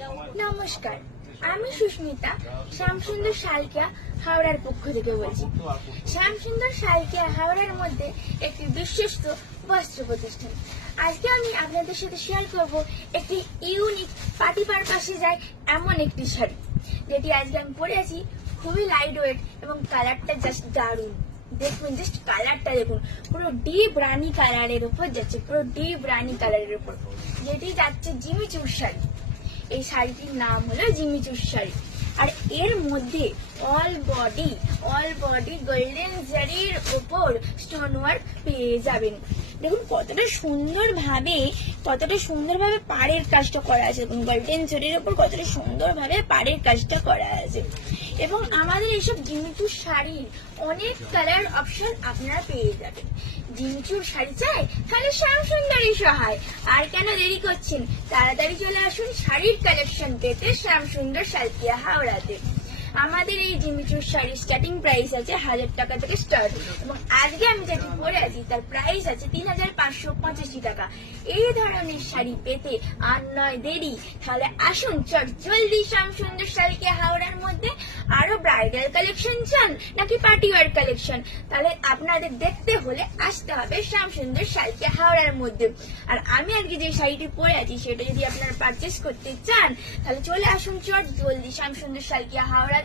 নমস্কার, আমি সুস্মিতা শ্যামসুন্দর সালকিয়া হাওড়ার পক্ষ থেকে বলছি। শ্যামসুন্দর সালকিয়া হাওড়ার মধ্যে একটি বিশ্বস্ত বস্ত্র প্রতিষ্ঠান। আজকে আমি আপনাদের সাথে শেয়ার করব একটি ইউনিক পার্টি পারপাসে যায় এমন একটি শাড়ি, যেটি আজকে আমি পরে আছি। খুবই লাইট ওয়েট এবং কালারটা জাস্ট দারুণ। দেখুন, জাস্ট কালারটা দেখুন, পুরো ডিপ রানী কালারের উপর যাচ্ছে, পুরো ডিপ রানী কালারের উপর, যেটি যাচ্ছে জিমিচুর শাড়ি। এই শাড়িটির নাম হলো জিমিচুর শাড়ি। আর এর মধ্যে অল বডি গোল্ডেন জারির উপর স্টোন ওয়ার্ক পেয়ে যাবেন। দেখুন কতটা সুন্দরভাবে পাড়ের কাজটা করা আছে। দেখুন গোল্ডেন জারির উপর কতটা সুন্দরভাবে পাড়ের কাজটা করা আছে। এবং আমাদের এইসব জিমিচুর শাড়ির অনেক কালার অপশন আপনারা পেয়ে যাবেন। জিমিচুর শাড়ি চাই, তাহলে শ্যামসুন্দরই সহায়। আর কেন দেরি করছেন, তাড়াতাড়ি চলে আসুন শাড়ির কালেকশন পেতে শ্যামসুন্দর সালকিয়া হাওড়াতে। আমাদের এই জিমিচুর শাড়ির স্টার্টিং প্রাইস আছে 1000 টাকা থেকে স্টার্ট, এবং আজকে আমি যেটি পরে আছি তার প্রাইস আছে 3585 টাকা। এই ধরনের শাড়ি পেতে আর নয় দেরি, তাহলে আসুন চট জলদি শ্যামসুন্দর সালকিয়া হাওড়ার মধ্যে। আরো ব্রাইডাল কালেকশন চান নাকি পার্টি ওয়্যার কালেকশন, তাহলে আপনাদের দেখতে হলে আসতে হবে শ্যামসুন্দর সালকিয়া হাওড়ার মধ্যে। আর আমি আজকে যে শাড়িটি পরে আছি সেটা যদি আপনারা পারচেস করতে চান, তাহলে চলে আসুন চট জলদি শ্যামসুন্দর সালকিয়া হাওড়াতে।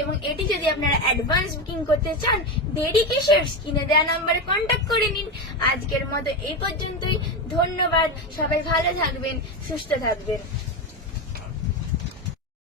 এবং এটি যদি আপনারা অ্যাডভান্স বুকিং করতে চান, দেরি কিসের, স্ক্রিনে দেওয়া নাম্বারে কন্ট্যাক্ট করে নিন। আজকের মতো এই পর্যন্তই। ধন্যবাদ, সবাই ভালো থাকবেন, সুস্থ থাকবেন।